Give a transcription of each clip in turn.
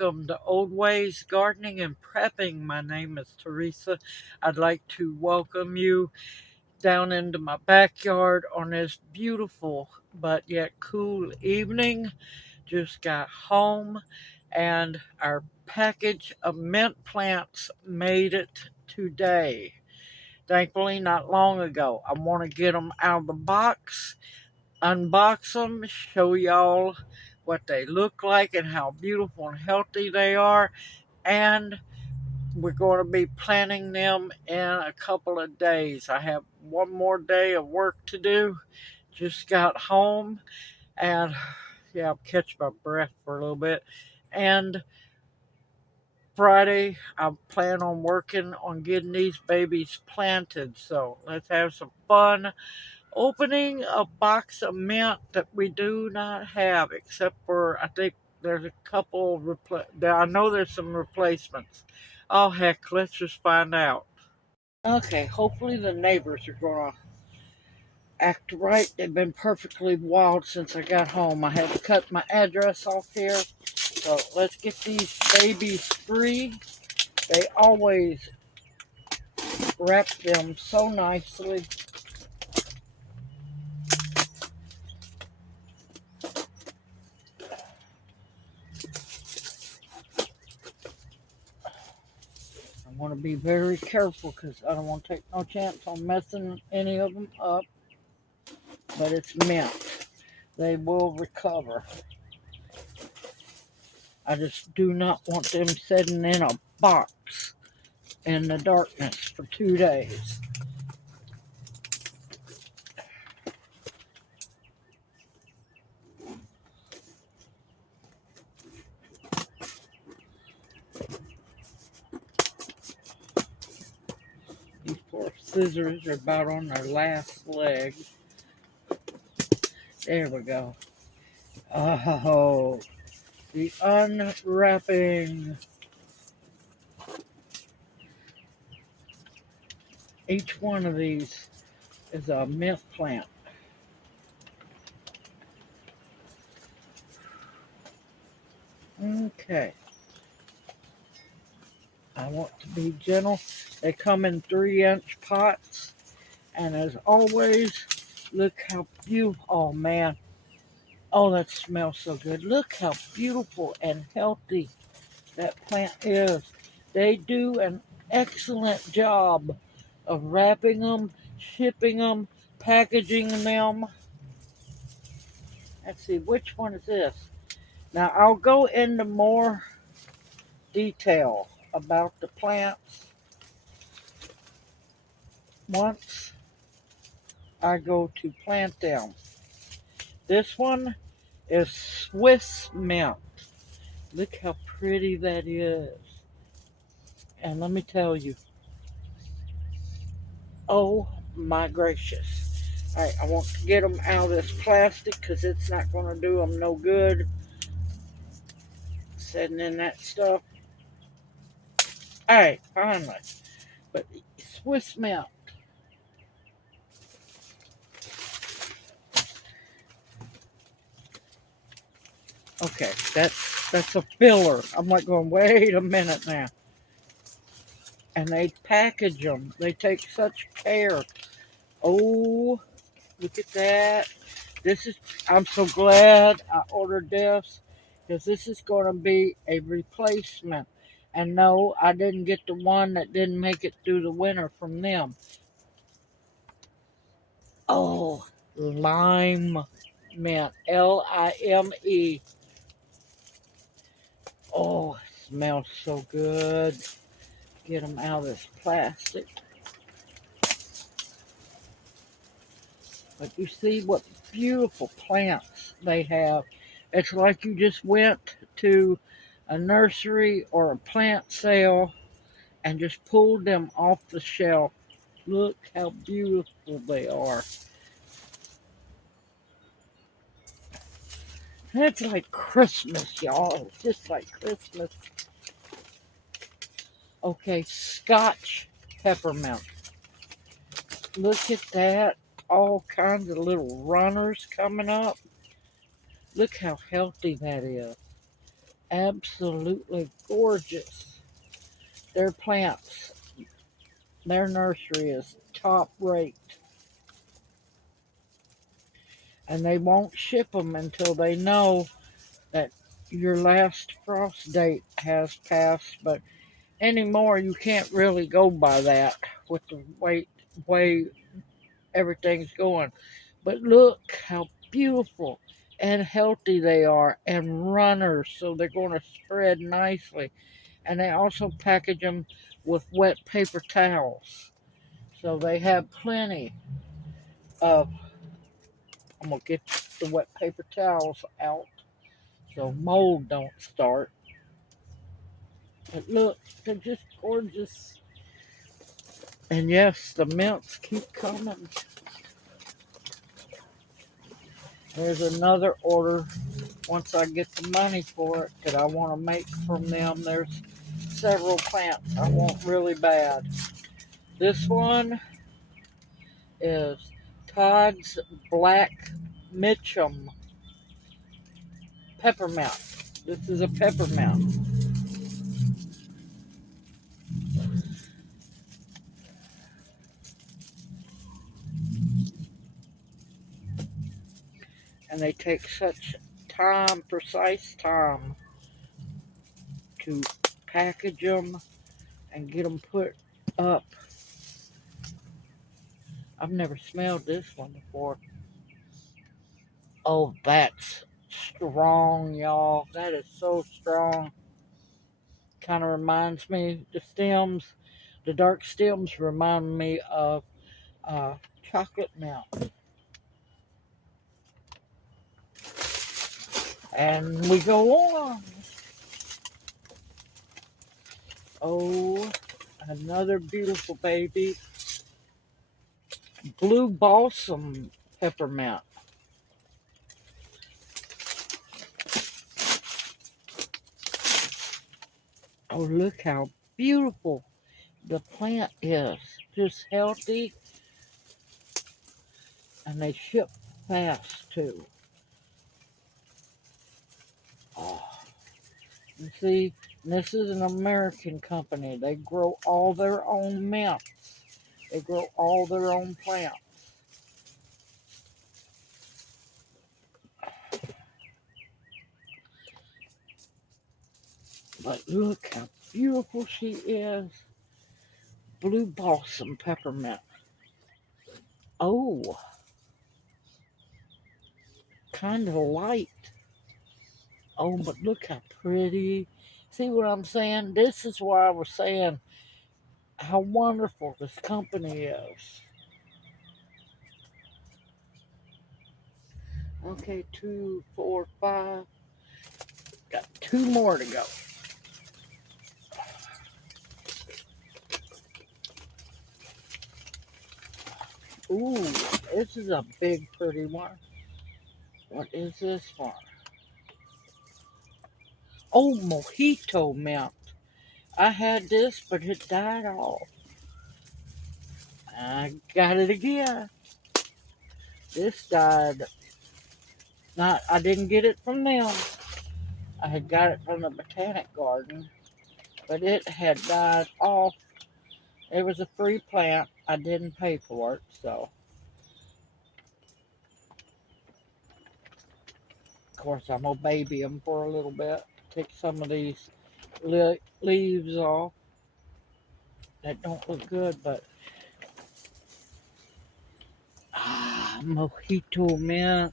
welcome to Old Ways Gardening and Prepping. My name is Teresa. I'd like to welcome you down into my backyard on this beautiful but yet cool evening. Just got home and our package of mint plants made it today. Thankfully, not long ago. I want to get them out of the box, unbox them, show y'all what they look like and how beautiful and healthy they are. And we're going to be planting them in a couple of days. I have one more day of work to do. Just got home and yeah, I'll catch my breath for a little bit. And Friday, I plan on working on getting these babies planted. So let's have some fun opening a box of mint that we do not have, except for I think there's a couple I know there's some replacements. Oh heck, let's just find out. Okay, hopefully the neighbors are gonna act right. They've been perfectly wild since I got home. I had to cut my address off here. So let's get these babies free. They always wrap them so nicely. I want to be very careful because I don't want to take no chance on messing any of them up. But it's mint. They will recover. I just do not want them sitting in a box in the darkness for 2 days. These poor scissors are about on their last leg. There we go. Oh, the unwrapping. Each one of these is a mint plant. Okay. I want to be gentle. They come in 3-inch pots. And as always, look how beautiful. Oh man. Oh, that smells so good. Look how beautiful and healthy that plant is. They do an excellent job of wrapping them, shipping them, packaging them. Let's see, which one is this? Now, I'll go into more detail about the plants once I go to plant them. This one is Swiss Mint. Look how pretty that is. And let me tell you, oh my gracious. All right, I want to get them out of this plastic because it's not going to do them no good sitting in that stuff. All right, finally. But Swiss Mint. Okay, that's a filler. I'm like going, wait a minute now. And they package them. They take such care. Oh, look at that. I'm so glad I ordered this because this is going to be a replacement. And no, I didn't get the one that didn't make it through the winter from them. Oh, lime mint. Lime. Oh, it smells so good. Get them out of this plastic. But you see what beautiful plants they have. It's like you just went to a nursery or a plant sale and just pulled them off the shelf. Look how beautiful they are. It's like Christmas, y'all. It's just like Christmas. Okay, Scotch peppermint. Look at that. All kinds of little runners coming up. Look how healthy that is. absolutely gorgeous. Their plants, their nursery is top rate. And they won't ship them until they know that your last frost date has passed. But anymore, you can't really go by that with the way everything's going. But look how beautiful and healthy they are, and runners, so they're going to spread nicely. And they also package them with wet paper towels, so they have plenty of. I'm gonna get the wet paper towels out so mold don't start. But look, they're just gorgeous. And yes, the mints keep coming. There's another order once I get the money for it that I want to make from them. There's several plants I want really bad. This one is Todds Black Mitchum Peppermint. This is a peppermint. And they take such time, precise time, to package them and get them put up. I've never smelled this one before. Oh, that's strong, y'all. That is so strong. Kind of reminds me, the dark stems remind me of chocolate milk. And we go on. Oh, another beautiful baby. Blue balsam peppermint. Oh, look how beautiful the plant is. Just healthy. And they ship fast too. Oh, you see, this is an American company. They grow all their own mint. They grow all their own plants. But look how beautiful she is. Blue balsam peppermint. Oh, kind of light. Oh, but look how pretty. See what I'm saying? This is why I was saying how wonderful this company is. Okay, 2, 4, 5. Got 2 more to go. Ooh, this is a big, pretty one. What is this one? Oh, Mosito Mint. I had this, but it died off. I got it again. This died. Not, I didn't get it from them. I had got it from the botanic garden, but it had died off. It was a free plant. I didn't pay for it, so. Of course, I'm going to baby them for a little bit. Take some of these leaves off that don't look good, but Mosito Mint.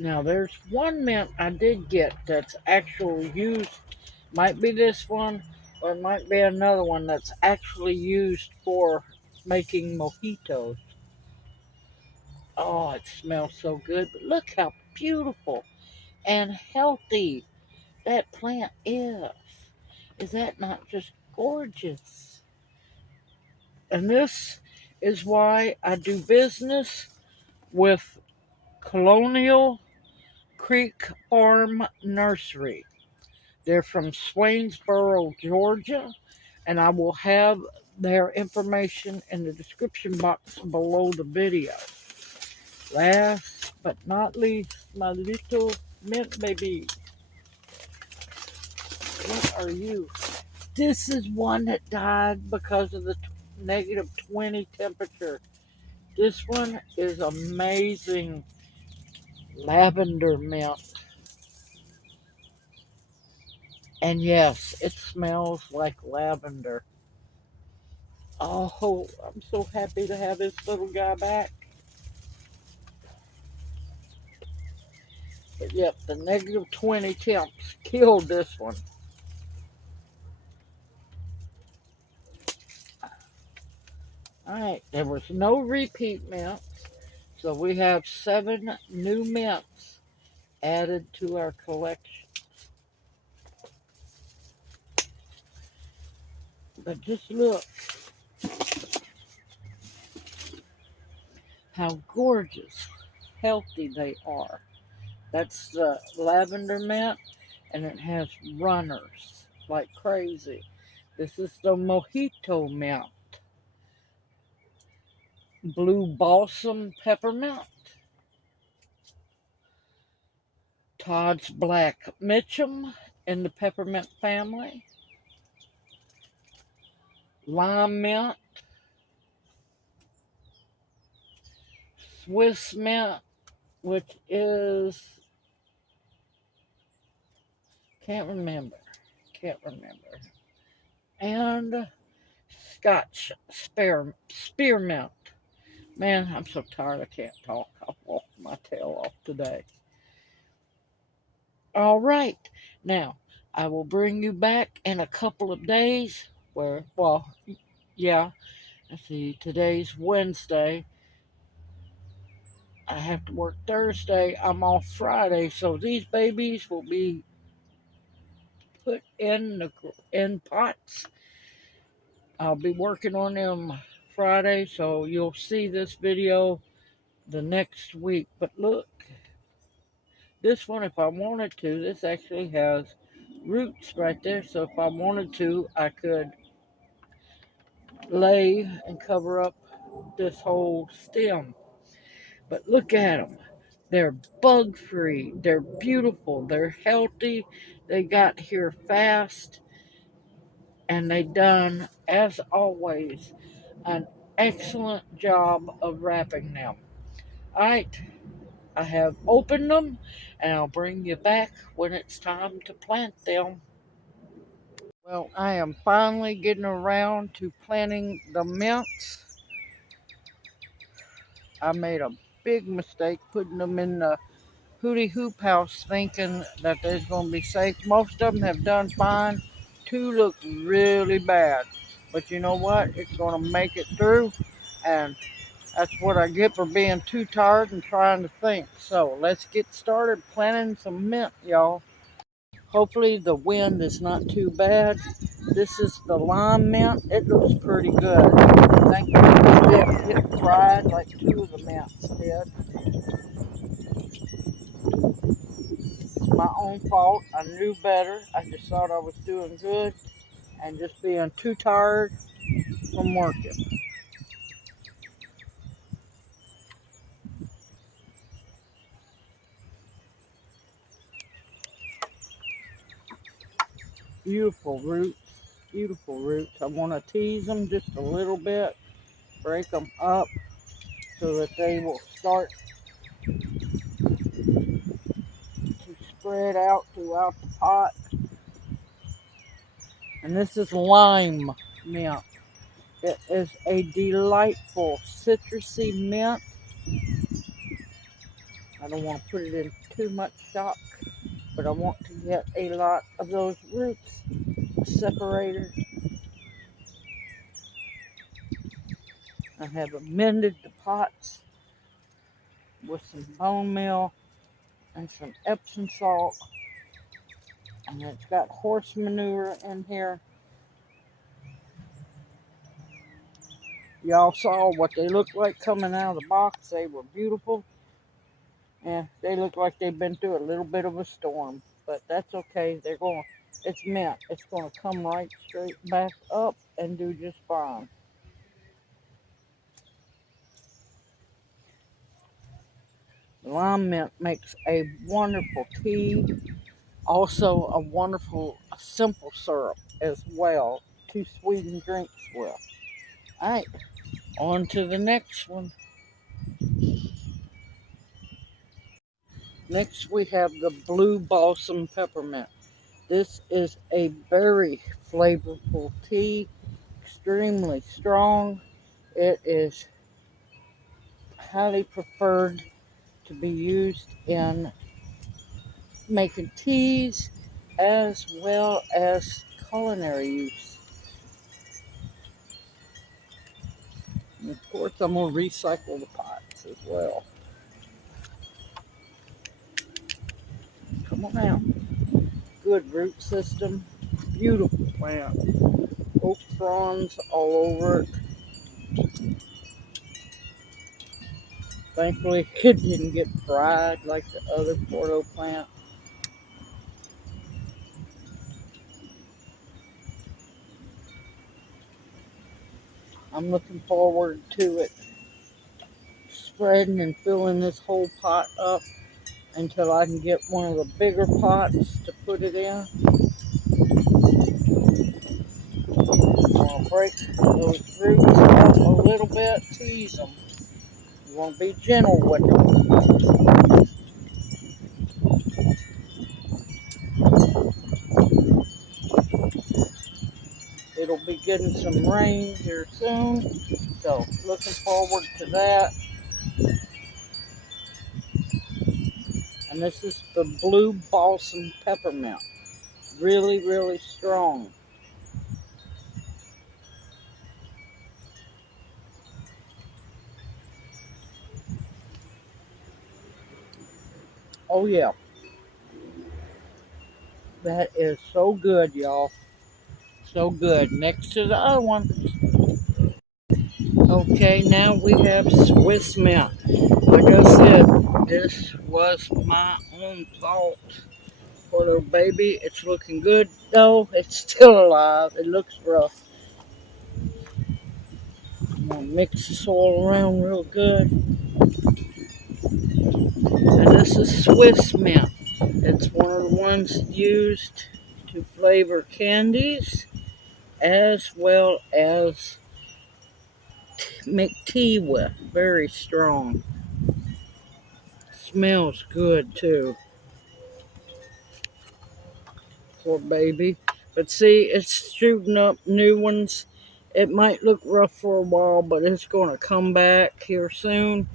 Now, there's one mint I did get that's actually used. Might be this one, or it might be another one that's actually used for making mojitos. Oh, it smells so good. But look how beautiful and healthy that plant is. Is that not just gorgeous? And this is why I do business with Colonial Creek Farm Nursery. They're from Swainsboro, Georgia, and I will have their information in the description box below the video. Last but not least, my little mint baby. What are you? This is one that died because of the negative 20 temperature. This one is amazing. Lavender mint. And yes, it smells like lavender. Oh, I'm so happy to have this little guy back. But yep, the negative 20 temps killed this one. Alright, there was no repeat mints, so we have 7 new mints added to our collection. But just look how gorgeous, healthy they are. That's the lavender mint, and it has runners like crazy. This is the Mosito Mint, blue balsam peppermint, Todds black Mitchum in the peppermint family, lime mint, Swiss mint, which is can't remember, and Scotch spearmint. Man, I'm so tired I can't talk. I'll walk my tail off today. All right, now I will bring you back in a couple of days. Well, yeah. Let's see. Today's Wednesday. I have to work Thursday. I'm off Friday, so these babies will be put in pots. I'll be working on them Friday, so you'll see this video the next week. But look, this one, if I wanted to, this actually has roots right there. So if I wanted to, I could lay and cover up this whole stem. But look at them. They're bug free. They're beautiful. They're healthy. They got here fast. And they done, as always, an excellent job of wrapping them. All right. I have opened them, and I'll bring you back when it's time to plant them. Well, I am finally getting around to planting the mints. I made a big mistake putting them in the Hooty Hoop House thinking that they're going to be safe. Most of them have done fine. 2 look really bad. But you know what? It's going to make it through. And that's what I get for being too tired and trying to think. So let's get started planting some mint, y'all. Hopefully the wind is not too bad. This is the lime mint. It looks pretty good. Thank you. It didn't get fried like 2 of the mints did. It's my own fault. I knew better. I just thought I was doing good and just being too tired from working. Beautiful roots. Beautiful roots. I want to tease them just a little bit. Break them up so that they will start to spread out throughout the pot. And this is lime mint. It is a delightful citrusy mint. I don't want to put it in too much shock, but I want to get a lot of those roots separated. I have amended the pots with some bone meal and some Epsom salt. And it's got horse manure in here. Y'all saw what they looked like coming out of the box. They were beautiful. And they look like they've been through a little bit of a storm. But that's okay. It's mint. It's going to come right straight back up and do just fine. Lime mint makes a wonderful tea, also a wonderful simple syrup as well to sweeten drinks with. All right, on to the next one. Next we have the blue balsam peppermint. This is a very flavorful tea, extremely strong. It is highly preferred to be used in making teas as well as culinary use. And of course, I'm going to recycle the pots as well. Come on out. Good root system. Beautiful plant. Oak fronds all over it. Thankfully, it didn't get fried like the other Porto plant. I'm looking forward to it spreading and filling this whole pot up until I can get one of the bigger pots to put it in. I'm going to break those roots off a little bit, tease them. You want to be gentle with them. It'll be getting some rain here soon, so looking forward to that. And this is the blue balsam peppermint. Really, really strong. Oh yeah, that is so good, y'all. So good. Next to the other one. Okay, now we have Swiss Mint. Like I said, this was my own fault. Poor little baby. It's looking good though. It's still alive. It looks rough. I'm gonna mix the soil around real good. And this is Swiss Mint. It's one of the ones used to flavor candies as well as make tea with. Very strong. Smells good too. Poor baby. But see, it's shooting up new ones. It might look rough for a while, but it's going to come back here soon.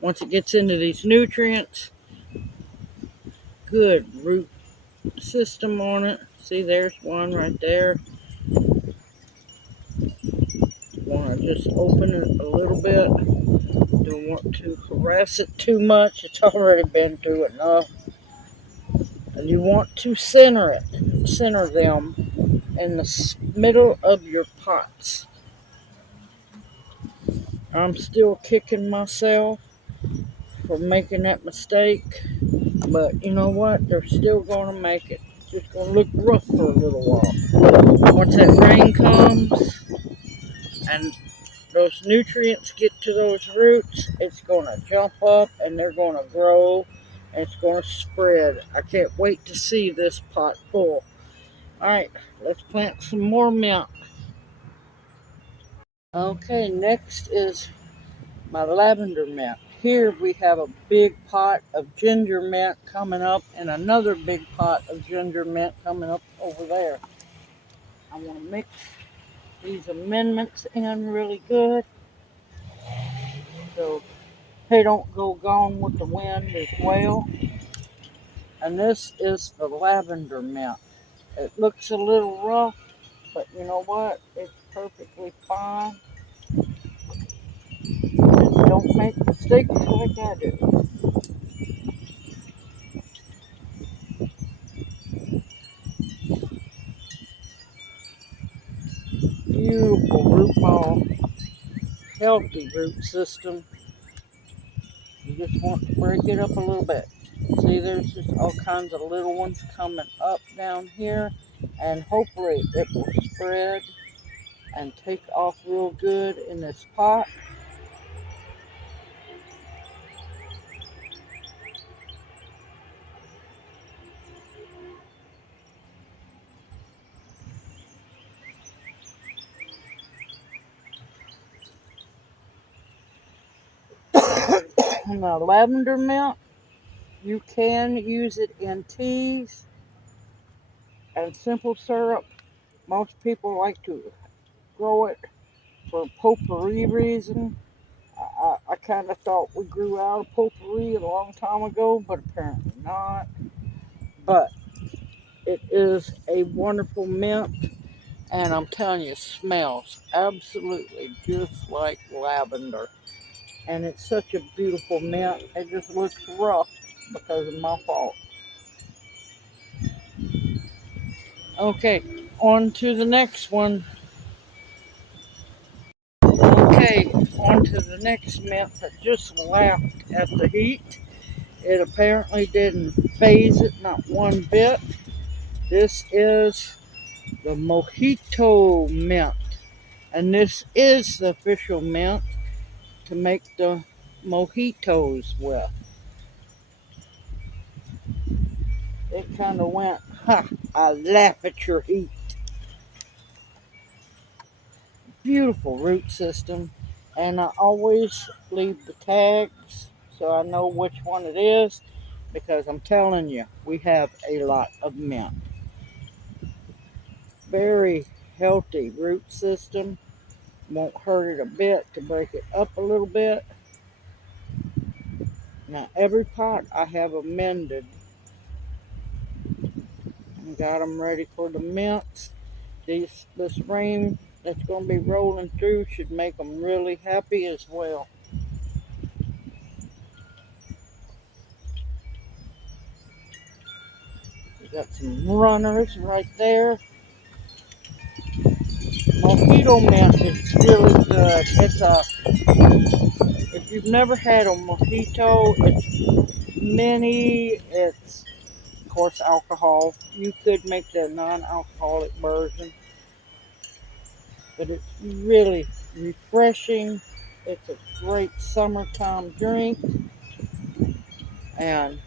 Once it gets into these nutrients. Good root system on it. See, there's one right there. Want to just open it a little bit. Don't want to harass it too much. It's already been through enough. And you want to center them in the middle of your pots. I'm still kicking myself for making that mistake, but you know what? They're still going to make it. It's just going to look rough for a little while. Once that rain comes and those nutrients get to those roots, it's going to jump up and they're going to grow and it's going to spread. I can't wait to see this pot full. All right, let's plant some more mint. Okay, next is my lavender mint. Here we have a big pot of ginger mint coming up and another big pot of ginger mint coming up over there. I want to mix these amendments in really good so they don't go gone with the wind as well. And this is the lavender mint. It looks a little rough, but you know what? It's perfectly fine. Don't make mistakes like I do. Beautiful root ball, healthy root system. You just want to break it up a little bit. See, there's just all kinds of little ones coming up down here, and hopefully it will spread and take off real good in this pot. Now, lavender mint, you can use it in teas and simple syrup. Most people like to grow it for potpourri reason. I kind of thought we grew out of potpourri a long time ago, but apparently not. But it is a wonderful mint, and I'm telling you, it smells absolutely just like lavender. And it's such a beautiful mint. It just looks rough because of my fault. Okay, on to the next one. Okay, on to the next mint that just laughed at the heat. It apparently didn't phase it, not one bit. This is the Mosito Mint. And this is the official mint to make the mojitos with. It kind of went, ha, I laugh at your heat. Beautiful root system. And I always leave the tags so I know which one it is, because I'm telling you, we have a lot of mint. Very healthy root system. Won't hurt it a bit to break it up a little bit. Now every pot I have amended and got them ready for the mints. This rain that's going to be rolling through should make them really happy as well. We got some runners right there. Mosito Mint is really good. If you've never had a mojito, it's mini, it's of course alcohol. You could make the non-alcoholic version, but it's really refreshing. It's a great summertime drink, and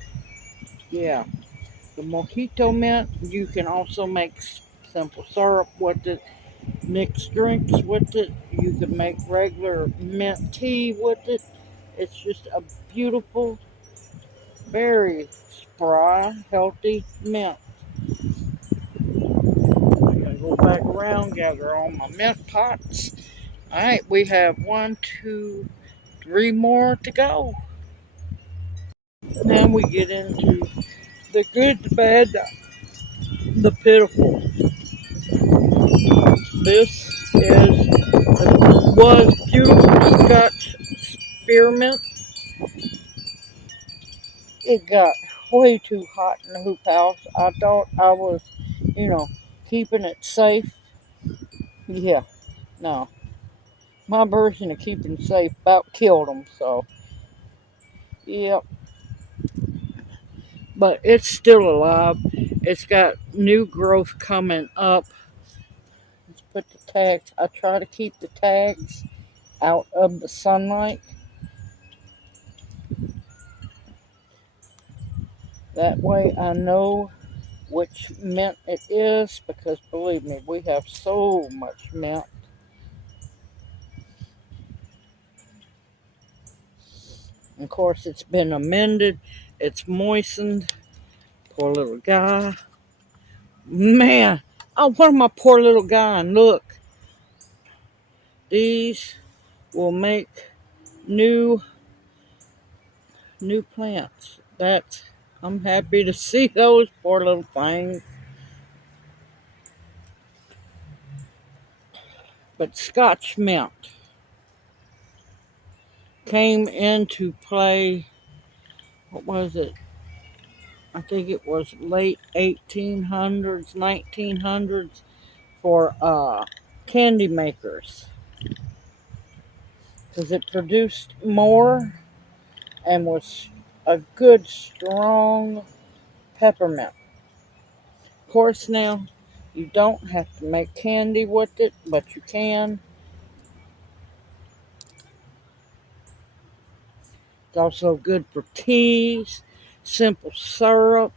yeah, the Mosito Mint, you can also make simple syrup with it, mix drinks with it. You can make regular mint tea with it. It's just a beautiful, very spry, healthy mint. I gotta go back around, gather all my mint pots. Alright, we have 1, 2, 3 more to go. Then we get into the good, the bad, the pitiful. This was beautiful Scotch spearmint. It got way too hot in the hoop house. I thought I was, keeping it safe. Yeah, no. My version of keeping safe about killed them, so, yep. But it's still alive. It's got new growth coming up. Let's put the tags. I try to keep the tags out of the sunlight. That way I know which mint it is, because believe me, we have so much mint. Of course, it's been amended. It's moistened. Poor little guy. Man, oh, what am I poor little guy? And look, these will make new plants. I'm happy to see those poor little things. But Scotch Mint came into play, what was it? I think it was late 1800s, 1900s, for candy makers, because it produced more and was a good, strong peppermint. Of course, now you don't have to make candy with it, but you can. It's also good for teas, simple syrup,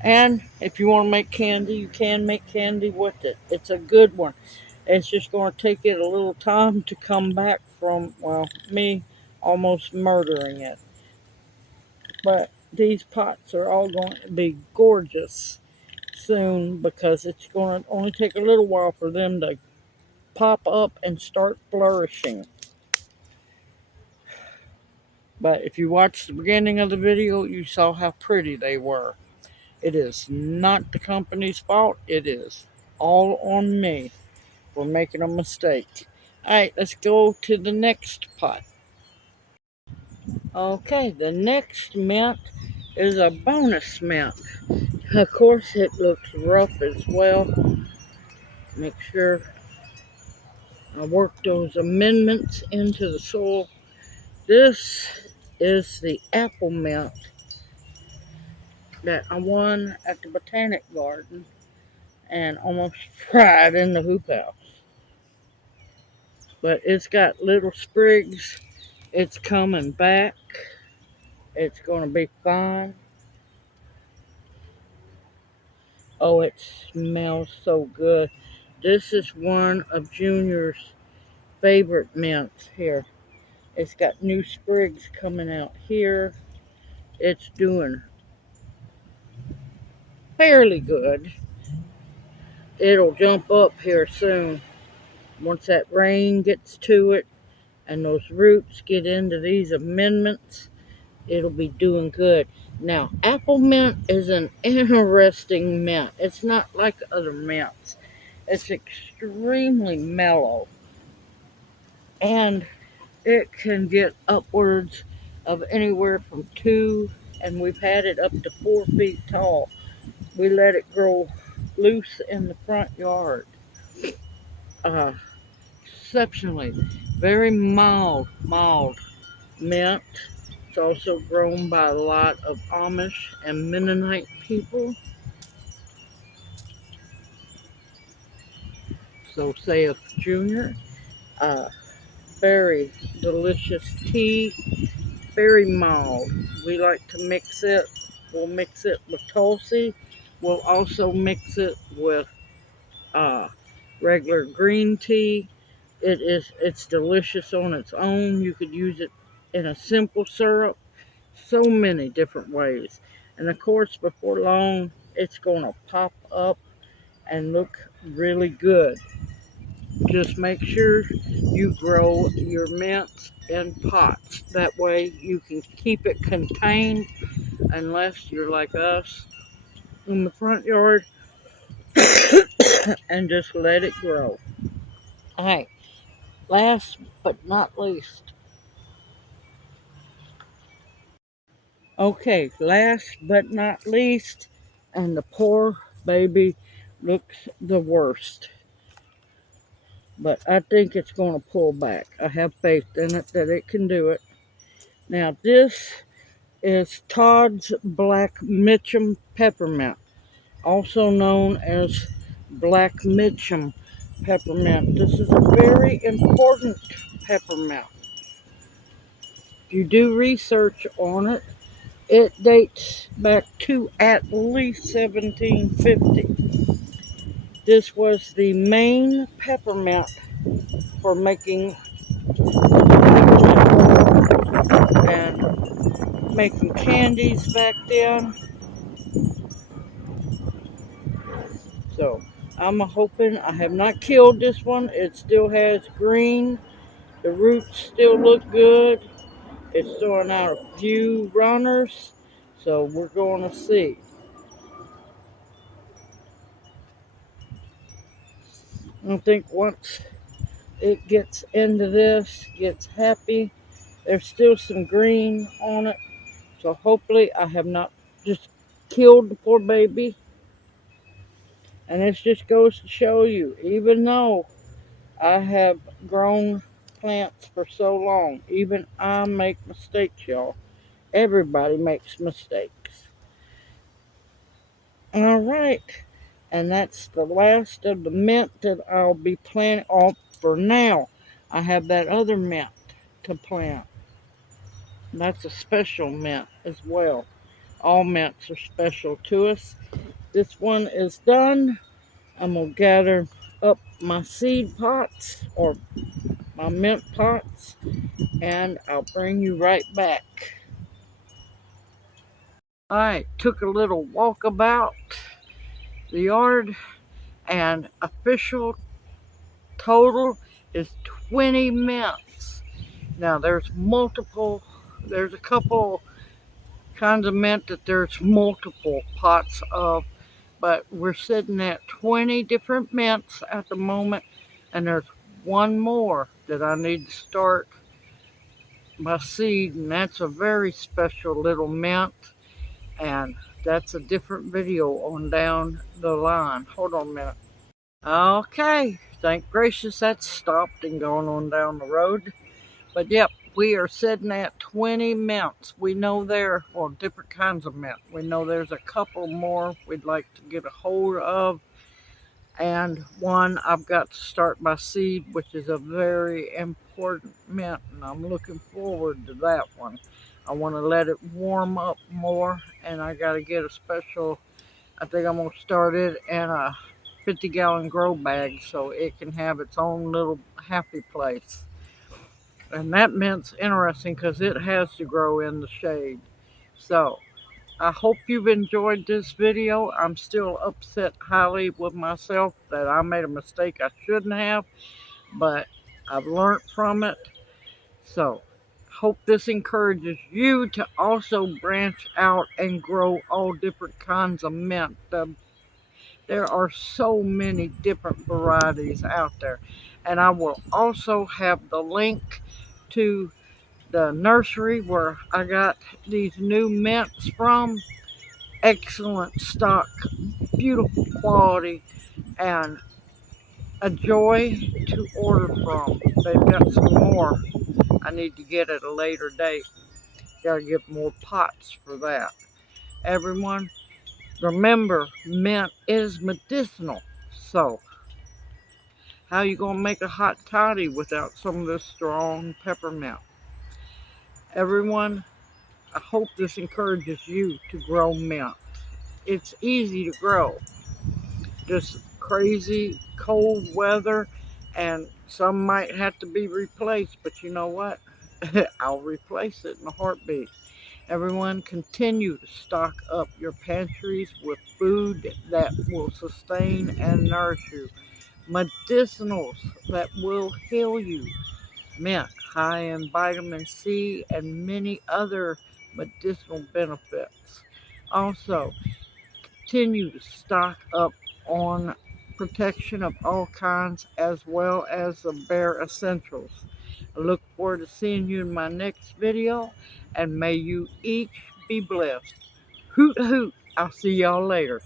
and if you want to make candy, you can make candy with it. It's a good one. It's just going to take it a little time to come back from, well, me almost murdering it. But these pots are all going to be gorgeous soon because it's going to only take a little while for them to pop up and start flourishing. But if you watched the beginning of the video, you saw how pretty they were. It is not the company's fault. It is all on me for making a mistake. Alright, let's go to the next pot. Okay, the next mint is a bonus mint. Of course, it looks rough as well. Make sure I work those amendments into the soil. This is the apple mint that I won at the Botanic Garden and almost tried in the hoop house. But it's got little sprigs. It's coming back. It's going to be fine. Oh, it smells so good. This is one of Junior's favorite mints here. It's got new sprigs coming out here. It's doing fairly good. It'll jump up here soon. Once that rain gets to it and those roots get into these amendments, it'll be doing good. Now, apple mint is an interesting mint. It's not like other mints. It's extremely mellow. And it can get upwards of anywhere from 2, and we've had it up to 4 feet tall. We let it grow loose in the front yard. Exceptionally, very mild mint. It's also grown by a lot of Amish and Mennonite people. So saith Junior. Very delicious tea, very mild. We like to mix it. We'll mix it with Tulsi. We'll also mix it with regular green tea. It's delicious on its own. You could use it in a simple syrup. So many different ways. And of course, before long, it's going to pop up and look really good. Just make sure you grow your mints in pots. That way you can keep it contained unless you're like us in the front yard and just let it grow. Alright, last but not least. Okay, last but not least, and the poor baby looks the worst. But I think it's going to pull back. I have faith in it that it can do it. Now this is Todds Black Mitchum Peppermint, also known as Black Mitchum Peppermint. This is a very important peppermint. If you do research on it, it dates back to at least 1750. This was the main peppermint for making and making candies back then. So I'm hoping, I have not killed this one. It still has green. The roots still look good. It's throwing out a few runners. So we're going to see. I think once it gets into this, gets happy, there's still some green on it. So hopefully I have not just killed the poor baby. And this just goes to show you, even though I have grown plants for so long, even I make mistakes, y'all. Everybody makes mistakes. All right. And that's the last of the mint that I'll be planting off for now. I have that other mint to plant. That's a special mint as well. All mints are special to us. This one is done. I'm going to gather up my seed pots or my mint pots and I'll bring you right back. Alright, took a little walk about the yard, and official total is 20 mints. Now there's a couple kinds of mint that there's multiple pots of, but we're sitting at 20 different mints at the moment, and there's one more that I need to start my seed, and that's a very special little mint, and that's a different video on down the line. Hold on a minute. Okay, thank gracious that's stopped and gone on down the road. But yep, we are sitting at 20 mints. We know there are different kinds of mint. We know there's a couple more we'd like to get a hold of. And one I've got to start my seed, which is a very important mint, and I'm looking forward to that one. I want to let it warm up more, and I got to get a special, I think I'm going to start it in a 50-gallon grow bag so it can have its own little happy place. And that mint's interesting because it has to grow in the shade. So I hope you've enjoyed this video. I'm still upset highly with myself that I made a mistake I shouldn't have, but I've learned from it. So hope this encourages you to also branch out and grow all different kinds of mint. There are so many different varieties out there. And I will also have the link to the nursery where I got these new mints from. Excellent stock, beautiful quality, and a joy to order from. They've got some more I need to get at a later date. Gotta get more pots for that. Everyone, remember, mint is medicinal. So, how you gonna make a hot toddy without some of this strong peppermint? Everyone, I hope this encourages you to grow mint. It's easy to grow. Just crazy cold weather, and some might have to be replaced, but you know what? I'll replace it in a heartbeat. Everyone, continue to stock up your pantries with food that will sustain and nourish you. Medicinals that will heal you. Mint, high in vitamin C and many other medicinal benefits. Also, continue to stock up on protection of all kinds as well as the bare essentials. I look forward to seeing you in my next video, and may you each be blessed. Hoot hoot. I'll see y'all later.